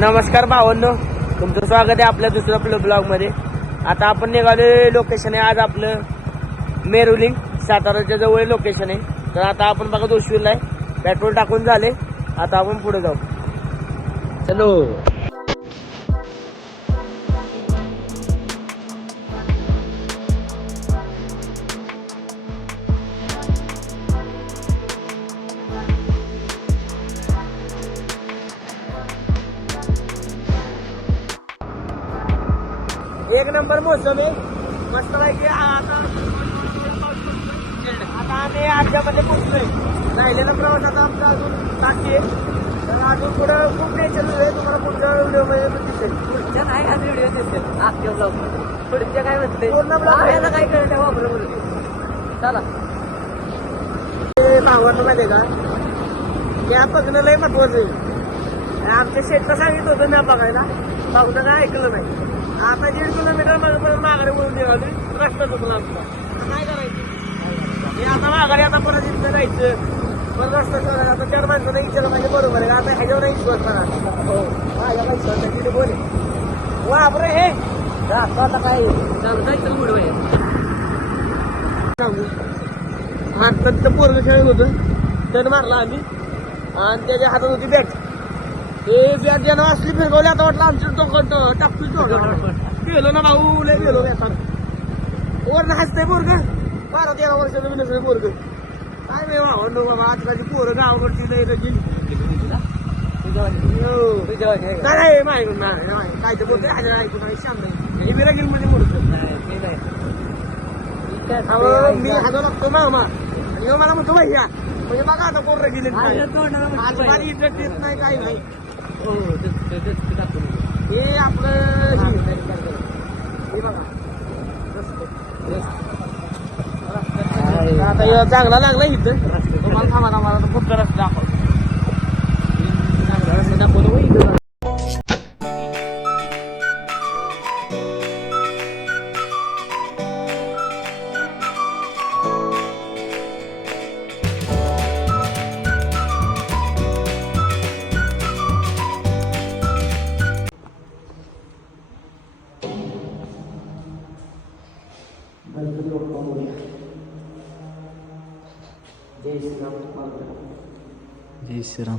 नमस्कार भावांनो तुमचं स्वागत आहे आपल्या दुसऱ्या ब्लॉग ब्लॉगमध्ये आता आपण निघालो लोकेशन आहे आज आपलं मेरुलिंग साताराच्या जवळ लोकेशन आहे. तर आता आपण बघा दोषवीला आहे. पेट्रोल टाकून झाले आता आपण पुढे जाऊ. चलो एक नंबर मोसम. आहे मस्त पैकी आता आता आम्ही आमच्यामध्ये पोहोचलोय. राहिलेला प्रवास आता आमचा अजून बाकी आहे. तर अजून पुढं खूप टेन्शन आहे तुम्हाला पुढच्या व्हिडिओमध्ये दिसेल. पुढच्या नाही हा व्हिडिओ दिसेल. आजच्या ब्लॉग पुढच्या काय म्हणते? पूर्ण आहे. याला काय कळत वापर चला. ते भावांना माहिती आहे का? या बघणं लय महत्वाचं आहे. आमच्या शेतला सांगितलं होतं ना बघायला. बघणं काय ऐकलं नाही. आता दीड किलोमीटर माघारी वळून निघाली रस्ता चुकला आमचा. काय करायचं हे आता माघारी आता परत इथं जायचं. परत रस्ता शोधायचा आता चार माणसानं विचारलं पाहिजे बरोबर आहे. आता ह्याच्यावर नाही विश्वास करा हो. माझ्या विश्वास तिथे बोले. वा बरं हे आता आता काय? जायचं वय. सांगू आता तिथं पोरग खेळत होतं टन मारला आम्ही. आणि त्याच्या हातात होती बॅट हे बॅट ज्यानं असली फिरवली आता वाटलं आमच्या डोकं टाकतो गेलो ना भाऊ लय गेलो आता. वरनं हसतंय पोरग. बारा तेरा वर्षाचं मी नसलं पोरग. काय नाही भावंड बाबा आजकालची पोरं गावाकडची हो. नाही कशी तुझ्या काय आहे माहिती नाही काय तर बोलतोय हजार ऐकून नाही शांत. नाही हे बिरा मध्ये म्हणजे मोडतो नाही, मी हातो लागतो मामा आणि मला म्हणतो भैया म्हणजे बघा आता पोरं गेले माझ्या आज इफेक्ट येत नाही काही नाही. हो, ते- ते- ते-. हे आपलं हा, हे. हे बघा. आता ह्यो चांगला लागला इथं तुम्हाला थांबा थांबा आता फक्त रस्ता दाखव रस्ते दाखवतो इथं. जय श्रीराम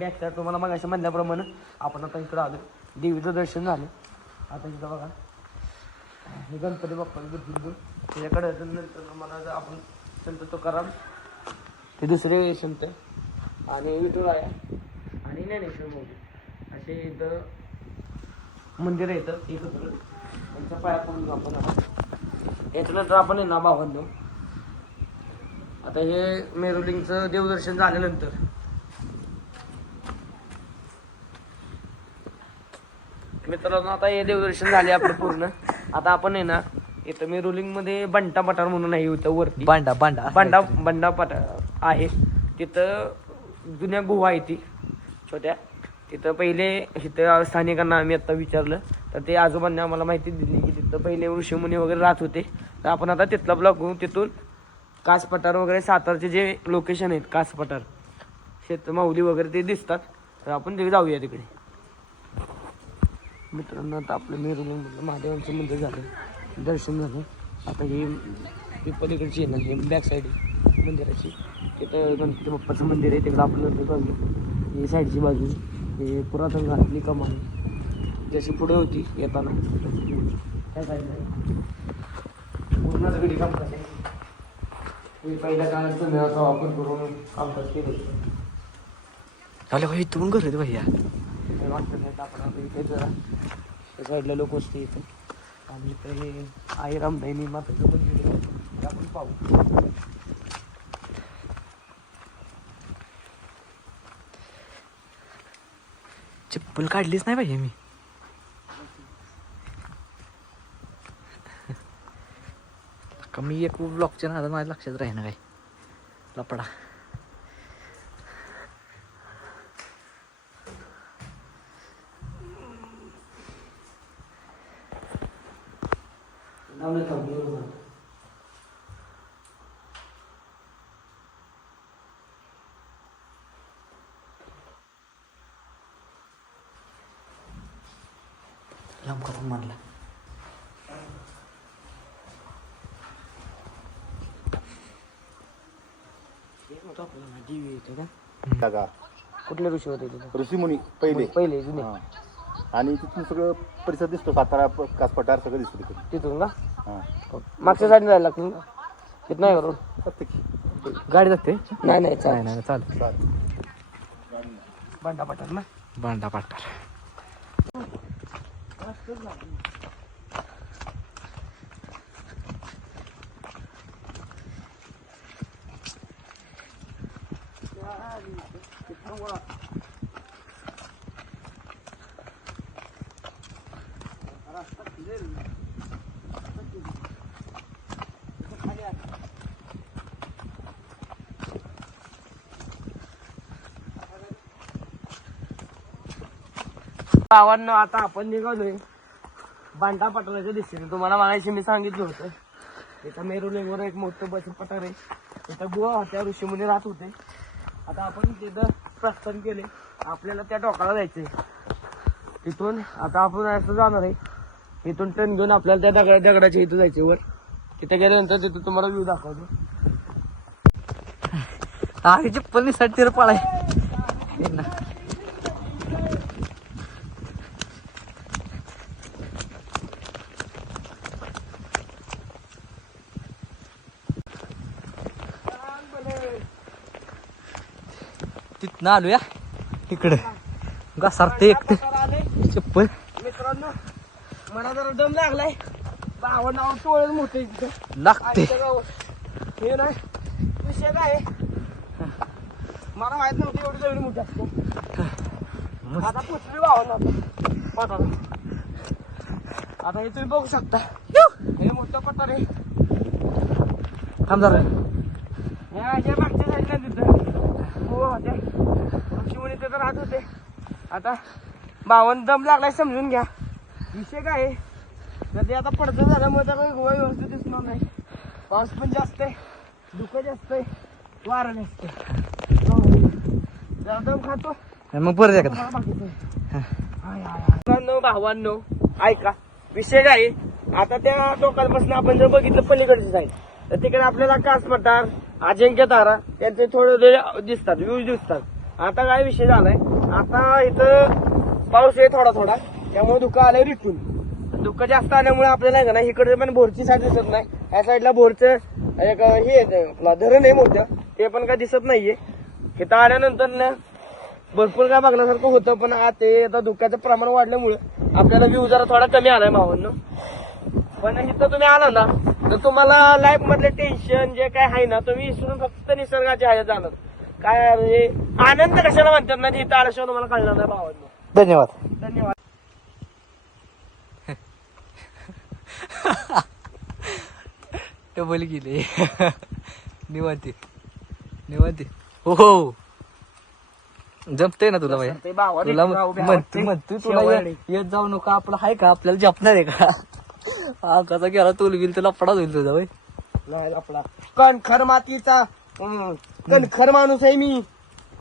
बॅक तुम्हाला मग अशा म्हणल्याप्रमाणे आपण आता इकडं आलो देवीचं दर्शन झालं आता इथं बघा हे गणपती बाप्पा बुद्धी त्याच्याकडे नंतर मला जर आपण संत तुकाराम ते दुसरे संत आणि विठुर आहे आणि ज्ञानेश्वर मोदी असे इथं मंदिर येतं एकत्र त्यांच्या पाया पडून जाऊ आपण याच्यानंतर आपण आहे ना भावांनो आता हे मेरुलिंगचं देवदर्शन झाल्यानंतर मित्रांनो आता हे देवदर्शन झाले आपलं पूर्ण. आता आपण आहे ना इथं मी रुलिंगमध्ये बंटा पठार म्हणून आहे इथं वरती. बांडा बांडा. बंडा बंडा पठार आहे. तिथं जुन्या गुहा आहे ती छोट्या. तिथं पहिले इथं स्थानिकांना आम्ही आता विचारलं तर ते आजोबांनी आम्हाला माहिती दिली की तिथं पहिले ऋषीमुनी वगैरे राहत होते. तर आपण आता तिथला ब्लॉग घेऊन तिथून कास पठार वगैरे सातारचे जे लोकेशन आहेत कास पठार शेत माऊली वगैरे ते दिसतात. तर आपण तिकडे जाऊया तिकडे. मित्रांनो आता आपलं मेरुलिंग महादेवांचं मंदिर झालं. दर्शन झालं. आता हे ते पलीकडची आहे ना हे बॅक साईड मंदिराची. तिथं गणपती बाप्पाचं मंदिर आहे तिकडं आपलं नंतर हे ही साईडची बाजू. हे पुरातन घरातली कमान जशी पुढे होती येताना. त्या साईडला पूर्ण दगडी कामकाज हे पहिल्या काळात वापर करून कामकाज केलं. झालं भाई तुम्ही घर भैया हे वाटतं नाही आपण इथे जरा त्या साईडला लोक असते इथे. आणि इथं हे आई रामदाईनी माताचं मंदिर आहे आपण पाहू. चप्पल काढलीच नाही पाहिजे मी. कमी एक ब्लॉकच्या नादात माझ्या लक्षात राहीना काय लपडा. लांब करून का जागा. कुठले ऋषी होते तिथे? ऋषीमुनी पहिले. पहिले जुने. हा. आणि तिथून सगळं परिसर दिसतो सातारा प- कास पठार सगळं दिसतो तिकडे. तिथून का? हा. मागच्या साईड जायला लागतील ना? तिथं नाही करून प्रत्येक गाडी जाते? नाही नाही चालेल. नाही चालेल. चालेल. बंडा पठार ना? बांडा पाटार भावांनो आता आपण निघालोय बांधा पठाराच्या दिशेने तुम्हाला मागायची मी सांगितलं होतं. तिथं मेरू लेंगवर एक मोठं बचत पठार आहे. तिथं गुहा होत्या ऋषीमुनी राहत होते. आता आपण तिथं प्रस्थान केले आपल्याला त्या टोकाला जायचंय. तिथून आता आपण असं जाणार आहे. इथून ट्रेन घेऊन आपल्याला त्या दगडा दगडाच्या इथं जायचंय वर. तिथे गेल्यानंतर तिथं तुम्हाला व्ह्यू दाखवतो. आधी चप्पल निसाट तिला पळाय. तिथनं आलो या इकडे घसारते एक चप्पल. मित्रांनो मला जरा दम लागलाय. भावा नाव टोळ मोठे तिथं लागते. हे नाही विषय काय? मला माहीत नव्हतं एवढी जमीन मोठी असते. आता पुसली भावानं आता पठार आता हे तुम्ही बघू शकता. हे मोठं पठार आहे. थांब जरा. हे मागच्या साईडला तिथं हो होते शिवणी तिथं राहत होते. आता भावानं दम लागलाय समजून घ्या. विषय काय आहे? तर ते आता पडतं झाल्यामुळे त्याला गोवा व्यवस्थित दिसणार नाही. पाऊस पण जास्त आहे. धुकं जास्त आहे. वारं जास्त आहे. हो. जरा दम खातो. मग परत बाकीचं भावांनो ऐका. विषय काय आहे? आता त्या टोकापासून आपण जर बघितलं पलीकडची साईड तर तिकडे आपल्याला कास पठार अजिंक्य तारा यांचे थोडे थोडे दिसतात व्ह्यूज दिसतात. आता काय विषय झालाय? आता इथं पाऊस आहे थोडा थोडा त्यामुळे धुकं आलंय रिटून. धुकं जास्त आल्यामुळे आपल्याला आहे का नाही इकडे पण भोरची साईड दिसत नाही. या साईडला भोरचं एक हे आहे, धरण आहे मोठं ते पण काय दिसत नाहीये. इथं आल्यानंतर ना भरपूर काय बघण्यासारखं होतं पण आता धुक्याचं प्रमाण वाढल्यामुळे आपल्याला व्ह्यू जरा थोडा कमी आलाय मावांनो पण इथं तुम्ही आला ना तर तुम्हाला लाईफ मधले टेन्शन जे काय आहे ना तुम्ही विसरून फक्त निसर्गाच्या ह्याच्यात जाणार. काय म्हणजे आनंद कशाला म्हणतात ना इथं आल्याशिवाय तुम्हाला कळणार नाही भावांनो. धन्यवाद. धन्यवाद. डबल गेले निवांती निवांती हो हो. जमते ना तुला भाई ते भावा तुला भाऊ म्हणते आवडते. म्हणते तुला. ये- येत जाऊ नका आपलं आहे का? आपल्याला जपणार आहे का? हा कसा गेला तोल बिल तुला पडा होईल तुझा भाई नाही आपला कणखर मातीचा हम्म, कणखर माणूस आहे मी.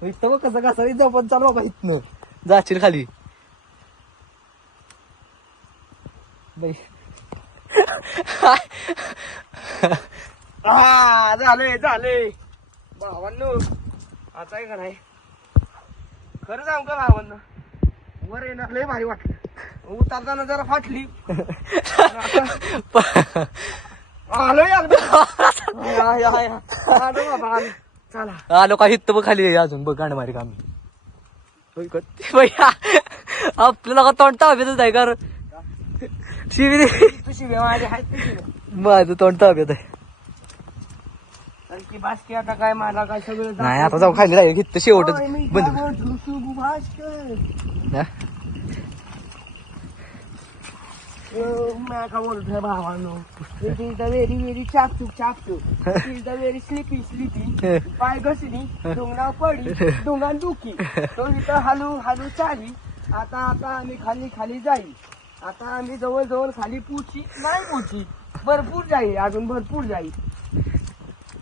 इथं बघ कसं कसं जपत चालू बाबा इथनं. जाशील खाली. बाई. हा झालंय झालंय. भावांनो आता आहे का नाही? खरं सांगू का भावांनो? वर येणार लय भारी वाटलं. उतरताना जरा फाटली. आलो आलो. चला. आलो का इथं बघ खाली. अजून बघ गाण मारी कामी आपल्याला का तोंड ताब्यातच आहे का शिवी माझी तोंड ताब्यात आहे. बासकी आता काय मला काय सगळं नाही आता जाऊ खाली राहील इथं शेवटच बंद काय बोलतो, शुभ भास्कर. हा? मैं का बोलत भावानो it is the very very चापचू चापचू it is the very slippy slippy पाय घसली डोंगराव पडी डोंगान दुखी तो इथं हलू हलू चाली आता आता आम्ही खाली खाली जाई आता आम्ही जवळ जवळ खाली पुची नाही पुची भरपूर जाई अजून भरपूर जाई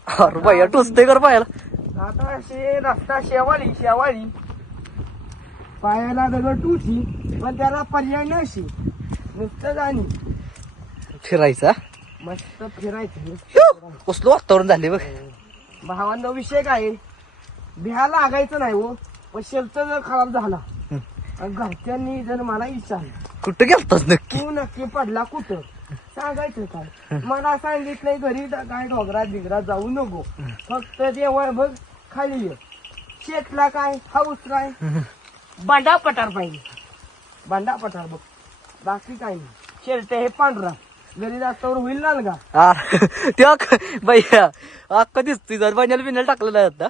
अरे भैया टोचते कर पायाला आता असे रस्ता शेवाळी शेवाळी पायाला दगड टुची पण त्याला पर्याय नशी नुसतं जाणी फिरायचा मस्त फिरायचं. कसलं वातावरण झाले बघ. भावांचा विषय काय? बिहा लागायचं नाही हो पण शेलचा जर खराब झाला आणि घरच्यांनी जर मला विचारलं कुठं गेलतास नक्की? तू नक्की पडला कुठं? सांगायचं काय? मला सांगितलंय घरी काय डोंगरात बिगरात जाऊ नको. फक्त देवळ बघ खाली ये. शेतला काय? हाऊस काय? बांडा पठार पाहिजे. बांडा पठार बघ. बाकी काय नाही. हे पांढरा. घरी जास्तवर होईल ना का आ, त्या भैया अक्का दिसतोय जर बिन्याला टाकलेला आहे आता.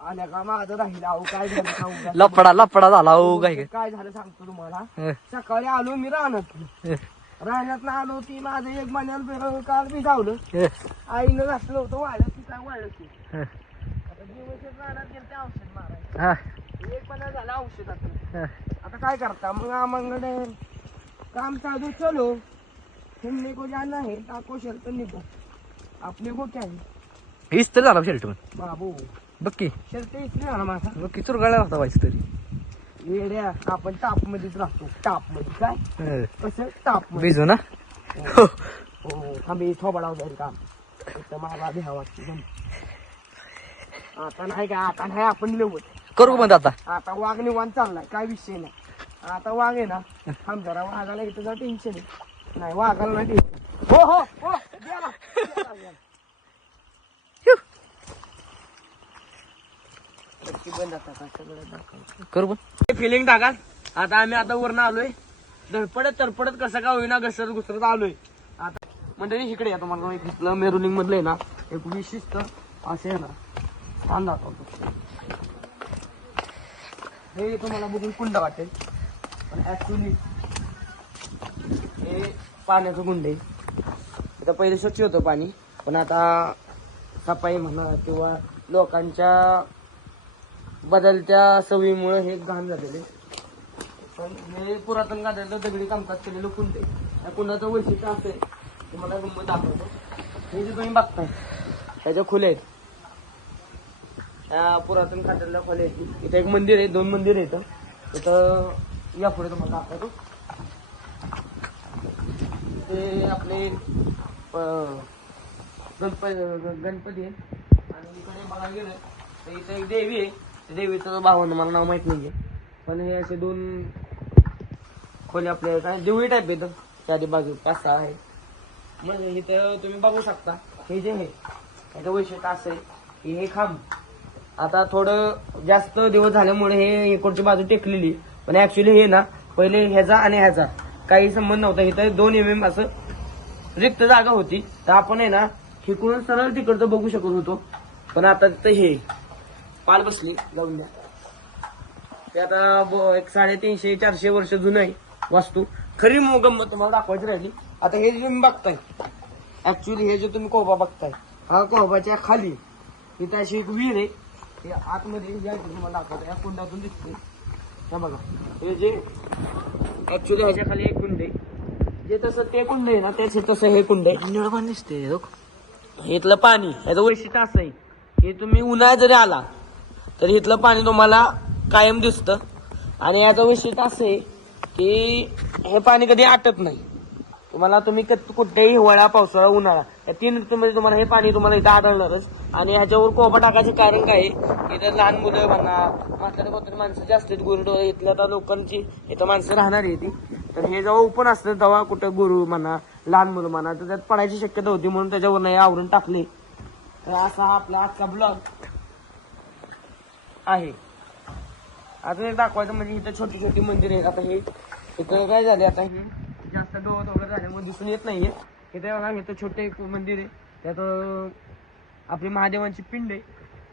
आल्या का माझं राहील अहो काय झालं सांगू का? लपडा लपडा झाला हो काय? काय झालं सांगतो तुम्हाला? हं, सकाळी आलो मी राहणार हं, राहण्यात आलो ती माझं एक महिन्याला काल मी जावलं. हं, आईनं घातलं होतं वाढत ती काय हं. आता दिवस राहण्यात गेलं ते औषध मारायचं. हा, एक महिना झाला औषधाचं. हं. आता काय करता? मग आम्हाला काम चालू चलो. हमने को जाना है टाको शर्त निको आपने को क्या है? हीच तर झाला शर्ट पण. बाबू. बघ की शर्ट इथली झाला माझा. बघ की चुरगाळ्या होता व्हायचं तरी. येड्या आपण टाप मध्येच राहतो. टापमध्ये काय. कसं? टापमध्ये ना. हो. थांबे थोबडा जाईल काम. मला भ्या वाटते आता नाही का? आता नाही आपण लेवत करू बंद आता? आता वाघ निवान चाललाय. काय विषय नाही. आता वाघ आहे ना थांब जरा वाघाला इथं जरा टेन्शन आहे. नाही वाघाला नाही टेन्शन हो हो हो बंद आता, सगळं. करू फिलिंग टाका. आता आम्ही आता वरनं आलोय. धडपडत तडपडत कसं का होईना घसरत घुसरत आलोय. आता मंडळी इकडे या तुम्हाला एक इथलं मेरुलिंग मधलं आहे ना एक विशिष्ट असे आहे ना स्थान दाखवतो. हे तुम्हाला बघून कुंड वाटेल. पण ऍक्च्युली हे पाण्याचं गुंड आहे आता पहिले स्वच्छ होतं पाणी पण आता सफाई म्हणा किंवा लोकांच्या बदलत्या सवयीमुळे हे घाण झालेले पण हे पुरातन गाड्याला दगडी कामकाज केलेलं कुंड आहे. या कुंडाचं वैशिष्ट्य असं आहे तुम्हाला गंमत दाखवतो. हे जे तुम्ही बघताय ह्याच्या खुले आहेत पुरातन खात्यातल्या खोल्या आहेत. इथं एक मंदिर आहे दोन मंदिर आहेत. इथं या पुढे तुम्हाला दाखवतो. ते आपले अं, गणपती गणपती आहे. आणि इकडे बघायला गेलं तर इथं एक देवी आहे. त्या देवीचं भावानं मला नाव माहीत नाही आहे पण हे असे दोन खोले आपले काय देवळी टाईप येतं चारी बाजू पाच सहा आहे. म्हणजे इथं तुम्ही बघू शकता हे जे आहे याचं वैशिष्ट्य असं आहे की हे खांब. आता थोडं जास्त दिवस झाल्यामुळे हे इकडची बाजू टेकलेली पण ऍक्च्युली हे ना पहिले ह्याचा आणि ह्याचा काही संबंध नव्हता. इथं दोन एम एम असं रिक्त जागा होती. तर आपण आहे ना हिकडून सरळ तिकडचं बघू शकत होतो. पण आता तिथं हे पाल बसली. जाऊन द्या. ते आता ब- एक साडेतीनशे चारशे वर्ष जुनं आहे वास्तू. खरी मो गंमत तुम्हाला दाखवायची राहिली. आता हे जे तुम्ही बघताय ऍक्च्युली हे जे तुम्ही कोबा बघताय हा कोबाच्या खाली इथे अशी एक विहीर आहे. हे आतमध्ये या तुम्हाला दाखवतो. या कुंडातून दिसते हे बघा. हे जे ऍक्च्युली ह्याच्या खाली एक कुंड. आहे जे तसं ते कुंड आहे ना त्याच तसं हे कुंड. आहे निळपान दिसते इथलं पाणी याचं वैशिष्ट्य असं आहे की तुम्ही उन्हाळ्यात जरी आला तर इथलं पाणी तुम्हाला कायम दिसतं. आणि याचं वैशिष्ट्य असं आहे की हे पाणी कधी आटत नाही. तुम्हाला तुम्ही कुठेही हिवाळा पावसाळा उन्हाळा या तीन ऋतूमध्ये तुम्हाला हे पाणी तुम्हाला इथं आढळणारच. आणि ह्याच्यावर कोबा टाकायचे कारण काय? आहे इथं लहान मुलं म्हणा म्हातारे कोणतरी माणसं जास्त आहेत गुरुडो इथल्या आता लोकांची इथं माणसं राहणार आहे ती. तर हे जेव्हा ओपन असतं तेव्हा कुठं गुरु म्हणा लहान मुलं म्हणा तर त्यात पडायची शक्यता होती म्हणून त्याच्यावर हे आवरून टाकले. तर असा हा आपला आजचा ब्लॉग आहे. अजून एक दाखवायचं म्हणजे इथं छोटी छोटी मंदिर आहेत. आता हे इथं काय झाले? आता हे जास्त गवत वगैरे झाल्यामुळे दिसून येत नाहीये. इथे बघा इथं छोटे एक मंदिर आहे. त्यात आपली महादेवांची पिंड आहे.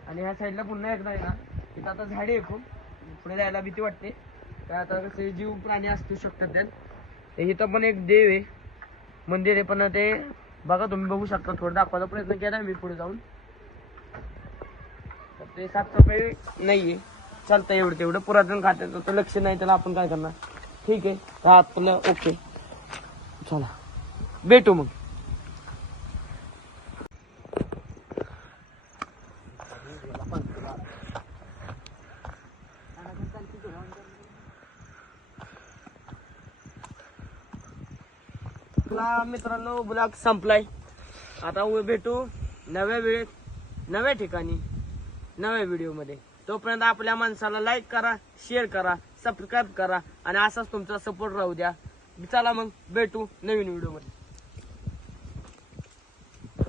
आणि ह्या साईडला पुन्हा एकदा आहे ना इथं आता झाडे आहे खूप. पुढे जायला भीती वाटते. काय आता कसे जीव प्राणी असू शकतात त्यात. तर इथं पण एक देव आहे. मंदिर आहे पण ते बघा तुम्ही बघू शकता. थोडं दाखवायचा प्रयत्न केला मी पुढे जाऊन. तर ते साफसफाई नाहीये. चालतं एवढं तेवढं. पुरातन खात्याचं तर लक्ष नाही त्याला आपण काय करणार? ठीक आहे. आपलं ओके. चला. भेटू मग. मित्रांनो ब्लॉग संपलाय. आता भेटू नव्या वेळेत नव्या ठिकाणी नव्या व्हिडिओमध्ये. तोपर्यंत आपल्या माणसाला लाईक करा शेअर करा सबस्क्राईब करा आणि असाच तुमचा सपोर्ट राहू द्या. चला मग भेटू नवीन व्हिडिओमध्ये.